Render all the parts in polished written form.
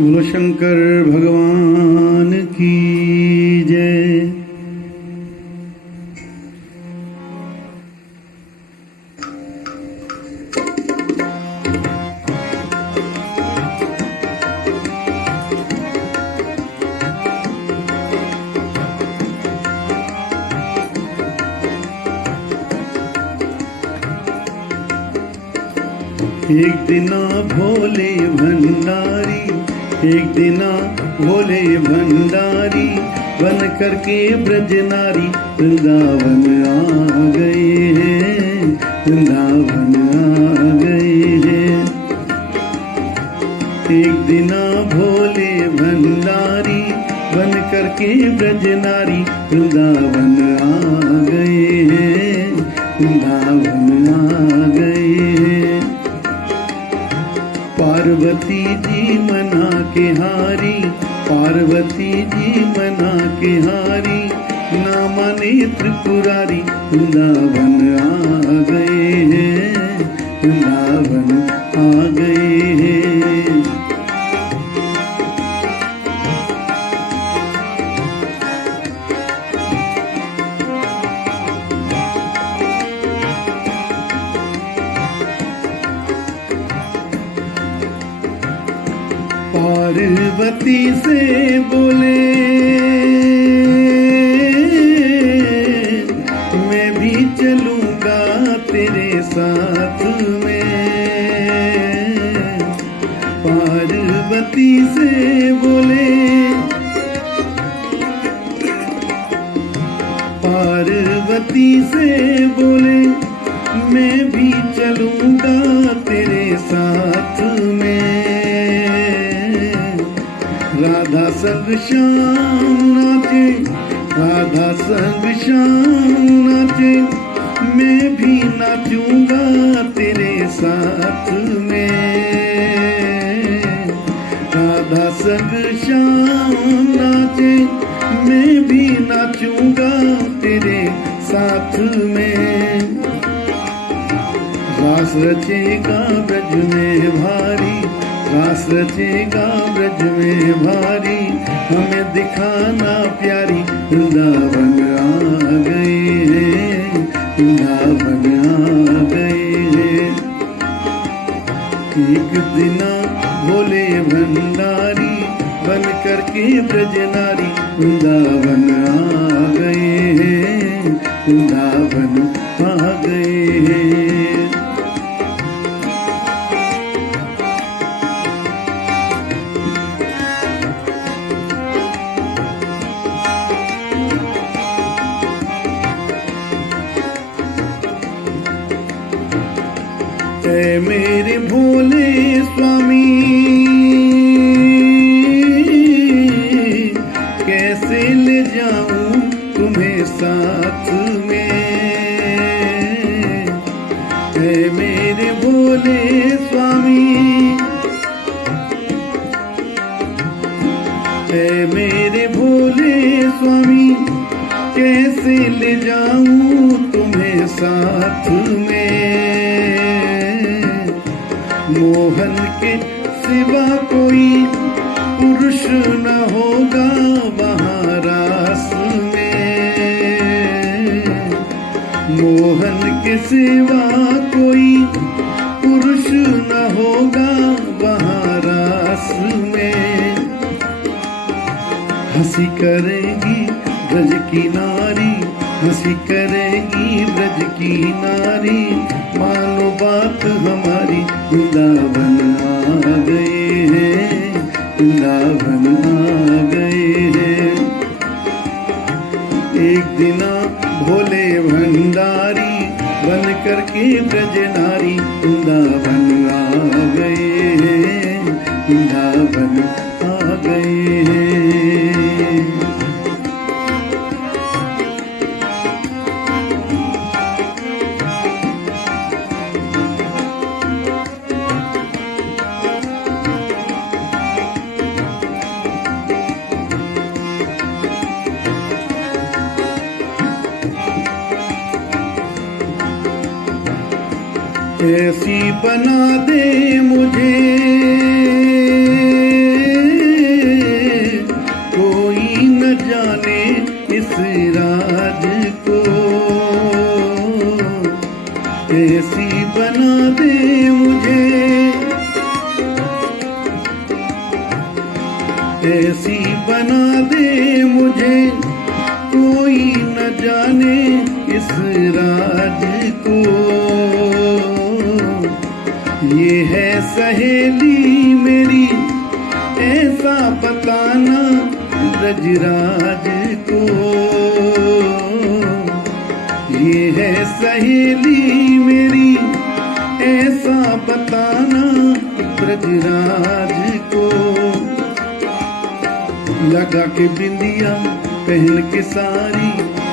बोलो शंकर भगवान की जय। एक दिना भोले भंडारी, एक दिना भोले भंडारी, बन करके ब्रज नारी वृंदावन आ गए हैं, वृंदावन आ गए हैं। एक दिना भोले भंडारी, बन करके ब्रज नारी वृंदावन आ गए हैं, वृंदावन आ गए हैं। पार्वती जी मना के हारी, पार्वती जी मना के हारी, ना माने त्रिपुरारी वृंदावन आ गए हैं, वृंदावन आ गए हैं। पार्वती से बोले मैं भी चलूंगा तेरे साथ में। पार्वती से बोले, पार्वती से बोले मैं भी चलूंगा तेरे साथ में। राधा संग श्याम नाचे, राधा संग श्याम नाचे, मैं भी नाचूंगा तेरे साथ में। राधा संग श्याम नाचे, मैं भी नाचूंगा तेरे साथ में। रास रचेगा ब्रज में भारी, रास रचेगा ब्रज में भारी, हमें दिखाना प्यारी वृंदावन आ गए हैं, वृंदावन आ गए हैं। एक दिना भोले भंडारी, बन करके ब्रज नारी वृंदावन आ गए हैं, वृंदावन आ गए हैं। ऐ मेरे भोले स्वामी, कैसे ले जाऊं तुम्हें साथ में। ऐ मेरे भोले स्वामी, ऐ मेरे भोले स्वामी, कैसे ले जाऊं तुम्हें साथ में। मोहन के सिवा कोई पुरुष न होगा वहाँ रास में। मोहन के सिवा कोई पुरुष न होगा वहाँ रास में। हंसी करेगी ब्रज की नारी, हंसी करेगी ब्रज की नारी, मानो बात हमारी वृंदावन आ गए हैं, वृंदावन आ गए हैं। एक दिना भोले भंडारी, बन करके ब्रज नारी वृंदावन आ गए हैं, वृंदावन आ गए हैं। ऐसी बना दे मुझे ऐसी बना दे मुझे कोई न जाने इस राज को। ये है सहेली मेरी ऐसा बताना ब्रजराज को। ये है सहेली मेरी ऐसा बताना ब्रजराज को। लगा के बिंदिया पहन के सारी,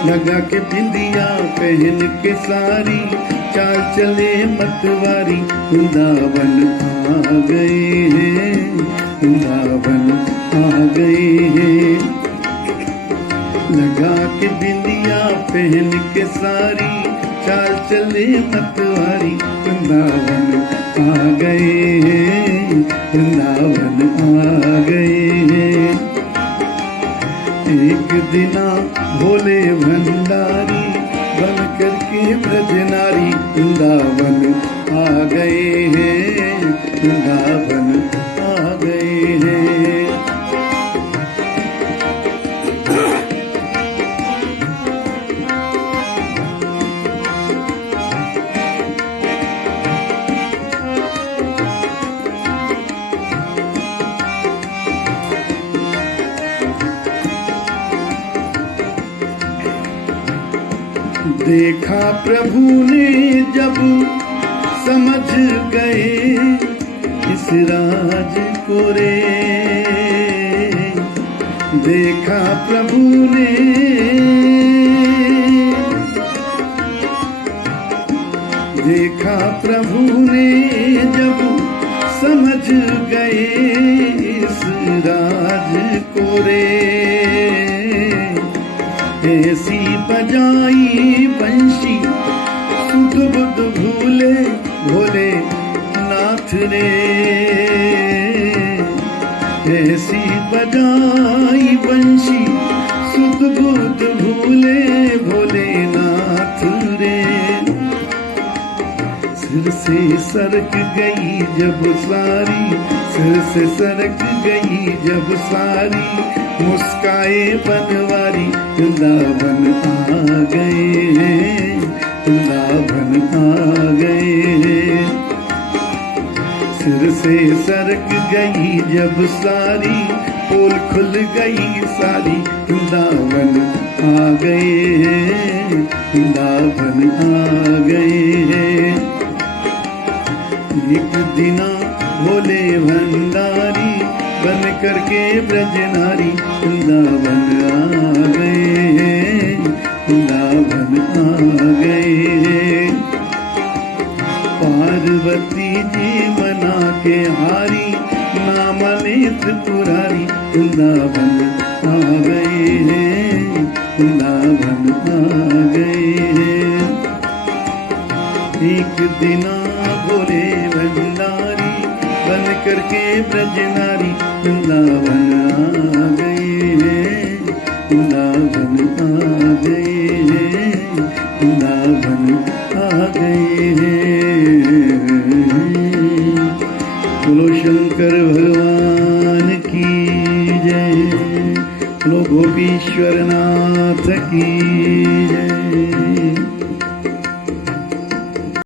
लगा के बिंदिया पहन के सारी, चाल चले मतवारी, वृंदावन आ गए हैं, वृंदावन आ गए हैं। लगा के बिंदिया पहन के सारी, चाल चले मतवारी, वृंदावन आ गए हैं, वृंदावन आ गए हैं। एक दिना भोले भंडारी बन करके ब्रजनारी, वृंदावन आ गए हैं, वृंदावन आ गए हैं। देखा प्रभु ने जब समझ गए इस राज को रे, देखा प्रभु ने, देखा प्रभु ने जब समझ गए इस राज को रे। ऐसी बजाई बंशी सुध बुध भूले भोले नाथ रे। ऐसी बजाई बंशी सुध बुध भूले भोले नाथ रे। सिर से सरक गई जब सारी, सिर से सरक गई जब सारी, मुस्काए बनवारी, वृंदावन आ गए हैं, वृंदावन आ गए हैं। सिर से सरक गई जब सारी, पोल खुल गई सारी, वृंदावन आ गए हैं, वृंदावन आ गए हैं। एक दिना भोले भंडारी बन करके ब्रजनारी, वृंदावन आ गए हैं, वृंदावन आ गए हैं। पार्वती जी मना के हारी, नाम लेत पुरारी, वृंदावन आ गए हैं, वृंदावन आ गए हैं। एक दिना भोले भंडारी बन करके ब्रजनारी, वृंदावन आ गए हैं, वृंदावन आ गए हैं, वृंदावन आ गए हैं। बोलो शंकर भगवान की जय, बोलो गोपीश्वर नाथ की जय।